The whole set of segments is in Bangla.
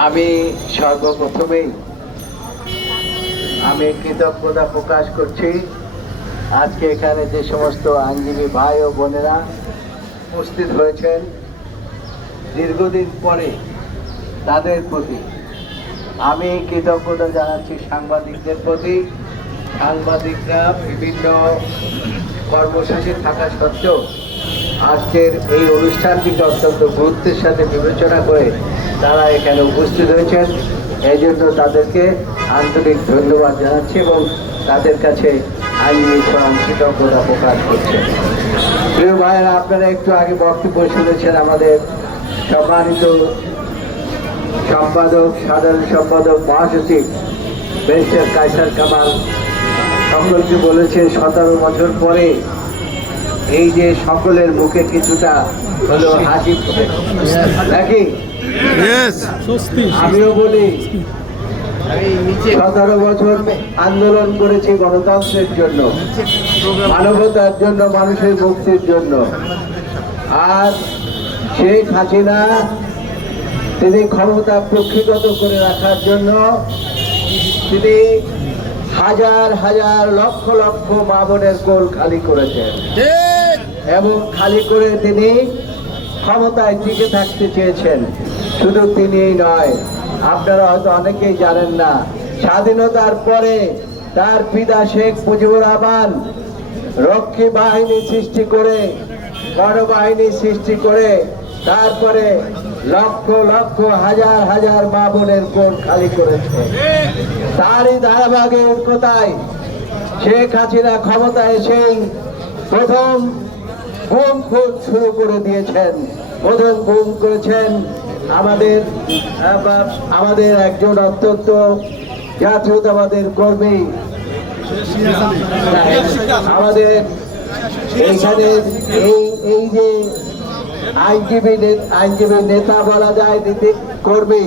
আমি সর্বপ্রথমেই আমি কৃতজ্ঞতা প্রকাশ করছি। আজকে এখানে যে সমস্ত আইনজীবী ভাই ও বোনেরা উপস্থিত হয়েছেন, দীর্ঘদিন পরে তাদের প্রতি আমি কৃতজ্ঞতা জানাচ্ছি সাংবাদিকদের প্রতি। সাংবাদিকরা বিভিন্ন কর্মসূচি থাকা সত্ত্বেও আজকের এই অনুষ্ঠানটিকে অত্যন্ত গুরুত্বের সাথে বিবেচনা করে তারা এখানে উপস্থিত হয়েছেন। এই জন্য তাদেরকে আন্তরিক ধন্যবাদ জানাচ্ছি এবং তাদের কাছে আইনি কৃতজ্ঞতা প্রকাশ করছে। প্রিয় ভাইয়েরা, আপনারা একটু আগে বক্তব্য শুনেছেন আমাদের সম্মানিত সম্পাদক, সাধারণ সম্পাদক, মহাসচিব ব্যারিস্টার কায়সার কামাল। সকলকে বলেছে, সতেরো বছর পরে এই যে সকলের মুখে কিছুটা হলো হাসি ফুটে। নাকি? আমিও বলি সতেরো বছর আন্দোলন করেছি গণতন্ত্রের জন্য মানবতার জন্য মানুষের মুক্তির জন্য। আর শেখ হাসিনা তিনি ক্ষমতা প্রক্ষিগত করে রাখার জন্য তিনি হাজার হাজার লক্ষ লক্ষ মা বোনের কোল খালি করেছেন। এবং খালি করে তিনি ক্ষমতায় টিকে থাকতে চেয়েছেন। শুধু তিনিই নয়, আপনারা হয়তো অনেকেই জানেন না, স্বাধীনতার পরে তার পিতা শেখ মুজিবুর রহমান রক্ষী বাহিনী সৃষ্টি করে, গণবাহিনী সৃষ্টি করে, তারপরে লক্ষ লক্ষ হাজার হাজার মা বোনের কোট খালি করেছে। তারই ধারাবাহিক কোথায়? শেখ হাসিনা ক্ষমতায় এসেই প্রথম খুন শুরু করে দিয়েছেন প্রথম করেছেন। আমাদের আমাদের একজন অত্যন্ত জাতীয়তাবাদের কর্মী। আমাদের এইখানে এই এই যে আইনজীবী আইনজীবী নেতা বলা যায়, নীতি কর্মী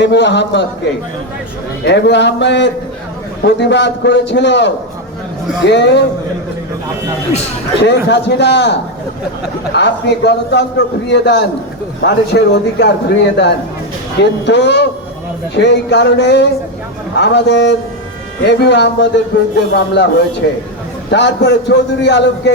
এম আহমদকে। এম আহমেদ প্রতিবাদ করেছিল যে শেখ হাসিনা। আপনি গণতন্ত্র ফিরিয়ে দেন, মানুষের অধিকার ফিরিয়ে দেন। কিন্তু সেই কারণে আমাদের এবি আহমদের বিরুদ্ধে মামলা হয়েছে। তারপরে চৌধুরী আলমকে